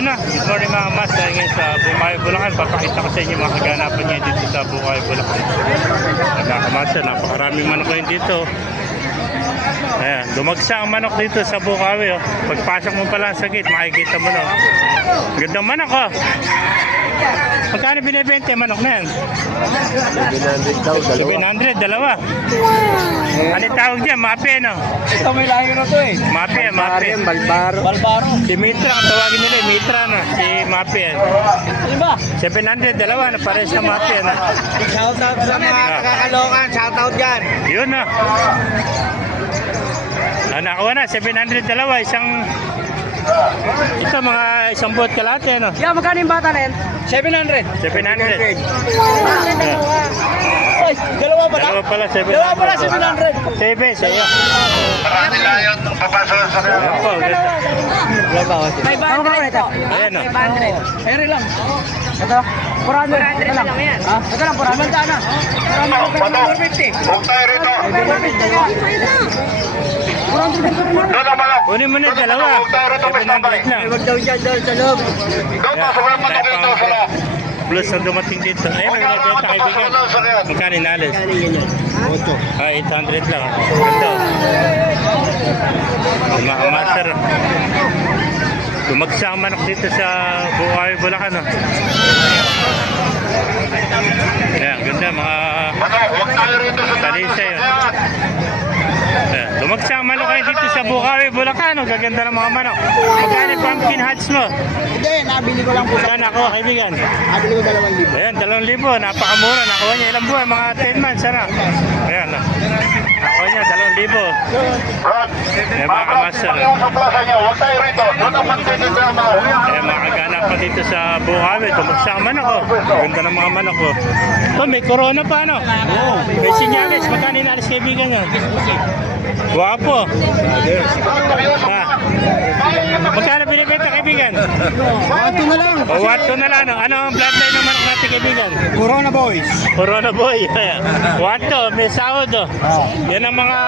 Yun na, good morning mga mas. Dahil ngayon sa Bukawi, Bulacan, papakita ko sa inyo mga kaganapan niya dito sa Bukawi, Bulacan. Nagkakamasa, napakaraming manok ngayon dito. Ayan, dumagsa ang manok dito sa Bukawi. Oh. Pagpasok mo pala sa gate, makikita mo na. Gandang manok oh. Magkano binibenta yung manok na yan? 700 daw, 700, dalawa. Ano tawag dyan? Mapi, no? Ito may lahi na to eh. Mapi, Mapi. Balbaro. Balbaro. Si Mitra, ang tawagin nila, Mitra na. Si Mapi. Ano ba? 700, dalawa na, pares na Mapi. No? Shoutout sa mga kakalokan. Shoutout dyan. Yun na. Nakuha na, 700 dalawa, ito mga isang buot kalate, no? Yeah, magkano yung bata na yan? 700. 700. Ay, dalawa pala. Dalawa pala, 700. Dalawa pala, 700. Sebe, sa'yo. Marami na yun, papasok sa Ayan po, ganda. May bata na ito. Ayan, no? 500. Eri lang. Ito, 400 lang yan. Ha? Ito lang, 400 na. 450. Huwag tayo rito. Doon ang manok. Kunin mo na dalawa. 700 lang. Huwag daw dyan doon sa loob. Doon pasok ng manok dito sa loob. Plus na dumating dito. Ayun, may nabenta kaibigan. Magkano inalis? 800 lang. Ganda. Mga master. Dumagsa ang manok dito sa Bukawi, Bulacan. No? Ayan, ganda. Mga Manok, huwag tayo rito sa talisa yun. Ayan, dumagsa ang manok kayo dito sa Bukawi, Bulacan. No? Gaganda ng mga manok. Magkano yung pumpkin hats mo? Hindi, nabili ko lang po. Magkano ako, kaibigan? Nabili ko 2,000. Ayan, 2,000. Napakamura. Nakuha niya ilang buwan? Mga 10 months. Ano? Ayan. No? Nakuha niya 2,000. Rod, Ayan, mga kamaster. sa plaza niyo, huwag tayo rito. Doon ang mantinit na mga huli. Ayan, mga kaganap pa dito sa Bukawi. Tumagsa ang manok. Oh. Ganda ng mga manok. Oh. Ito, may corona pa. Ano? May sinyalis. Magkano inalis kaibigan niya? Guwapo. Ha? Magkano binibenta kaibigan? Ito na lang. O, wato na lang. Ano ang bloodline ng manok natin kaibigan? Corona Boys. Corona boy. Wato, may sahod. Oh. Yan ang mga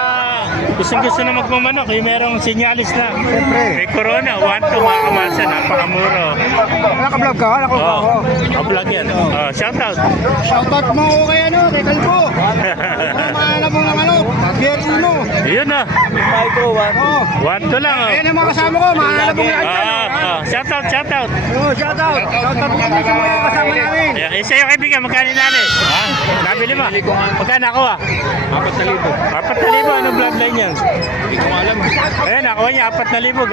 gusto na magmamanok. Yung merong sinyalis na. May corona. Wato, mga kamasa. Napakamuro. Naka-vlog ka? Oh, vlog yan. Oh, shout out. Shoutout mo ako kay ano, kay Kalbo. Mahala mo ng ano, Gary mo. Yun na. Micro one. Oh. Wato lang. Oh. Ayan ang mga kasama ko, mahala mo ng Shout out, shout out. Oh, shoutout. Shoutout mo kami sa mga kasama namin. Ayan, isa yung kaibigan, magkano inalis? Ha? Nabili mo? Magkano ako ah? 4,000. 4,000, anong bloodline yan? Hindi ko alam. Ayan, nakuha niya 4,000.